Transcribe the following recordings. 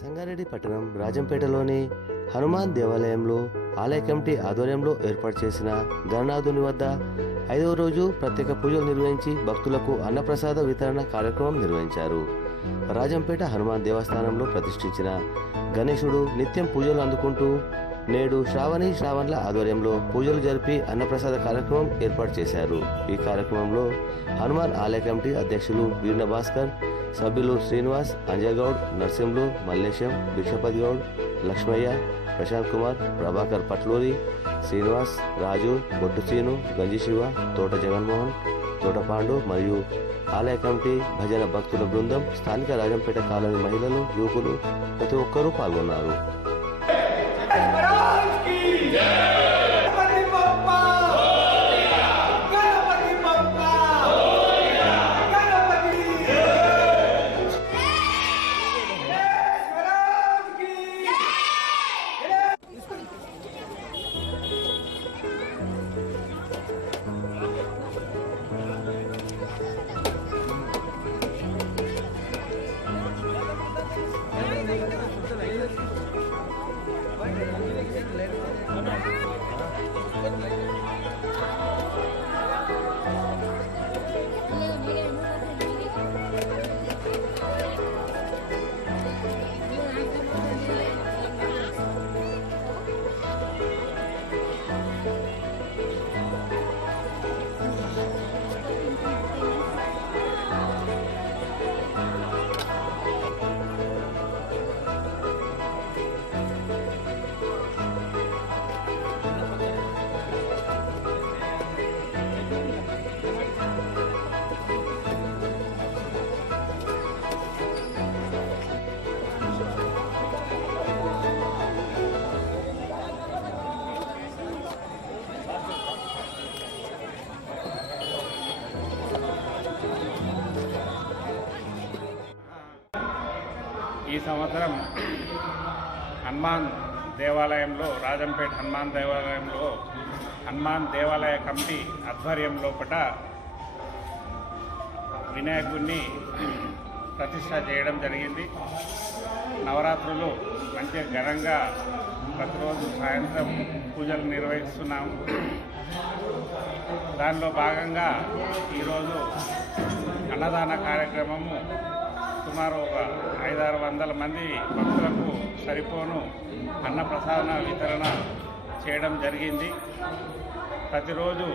సంగారెడ్డి పట్టణం రాజంపేటలోని హనుమాన్ దేవాలయంలో ఆలయ కమిటీ ఆధ్వర్యంలో ఏర్పాటు చేసిన గణనాథుని వద్ద 5వ రోజు ప్రత్యేక పూజలు నిర్వహించి భక్తులకు అన్నప్రసాద వితరణ కార్యక్రమం నిర్వహించారు. రాజంపేట హనుమాన్ దేవస్థానంలో ప్రతిష్ఠించిన గణేశుడు నిత్యం పూజలు అందుకుంటూ నేడు శ్రావణుల ఆధ్వర్యంలో పూజలు జరిపి అన్నప్రసాద కార్యక్రమం ఏర్పాటు చేశారు. ఈ కార్యక్రమంలో హనుమాన్ ఆలయ కమిటీ అధ్యక్షులు వీర్ణ భాస్కర్, సభ్యులు శ్రీనివాస్, అంజయగౌడ్, నర్సింహులు, మల్లేశం, భిక్షపతి గౌడ్, లక్ష్మయ్య, ప్రశాంత్ కుమార్, ప్రభాకర్ పట్లూరి, శ్రీనివాస్, రాజు, బొట్టు సీను, గంజి శివ, తోట జగన్మోహన్, తోట పాండు మరియు ఆలయ కమిటీ, భజన భక్తుల బృందం, స్థానిక రాజంపేట కాలనీ మహిళలు, యువకులు ప్రతి ఒక్కరూ పాల్గొన్నారు. ఈ సంవత్సరం హనుమాన్ దేవాలయంలో రాజంపేట హనుమాన్ దేవాలయంలో హనుమాన్ దేవాలయ కమిటీ ఆధ్వర్యంలో వినాయకుడిని ప్రతిష్ట చేయడం జరిగింది. నవరాత్రులు మంచిగా ఘనంగా ప్రతిరోజు సాయంత్రం పూజలు నిర్వహిస్తున్నాము. దానిలో భాగంగా ఈరోజు అన్నదాన కార్యక్రమము సుమారు ఒక 500-600 మంది భక్తులకు సరిపోను అన్నప్రసాద వితరణ చేయడం జరిగింది. ప్రతిరోజు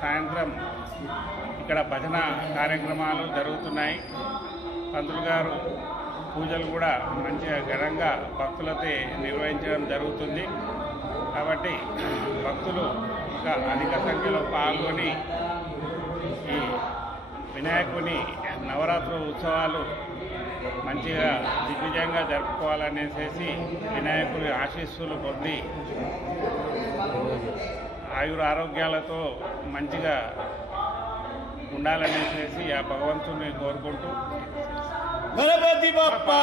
సాయంత్రం ఇక్కడ భజన కార్యక్రమాలు జరుగుతున్నాయి. పంతులు గారు పూజలు కూడా మంచిగా ఘనంగా భక్తులతో నిర్వహించడం జరుగుతుంది. కాబట్టి భక్తులు ఇంకా అధిక సంఖ్యలో పాల్గొని ఈ వినాయకుని నవరాత్రి ఉత్సవాలు మంచిగా దిగ్విజయంగా జరుపుకోవాలనేసి వినాయకుని ఆశీస్సులు పొంది ఆయురారోగ్యాలతో మంచిగా ఉండాలనేసి ఆ భగవంతుని కోరుకుంటూ గణపతి బప్పా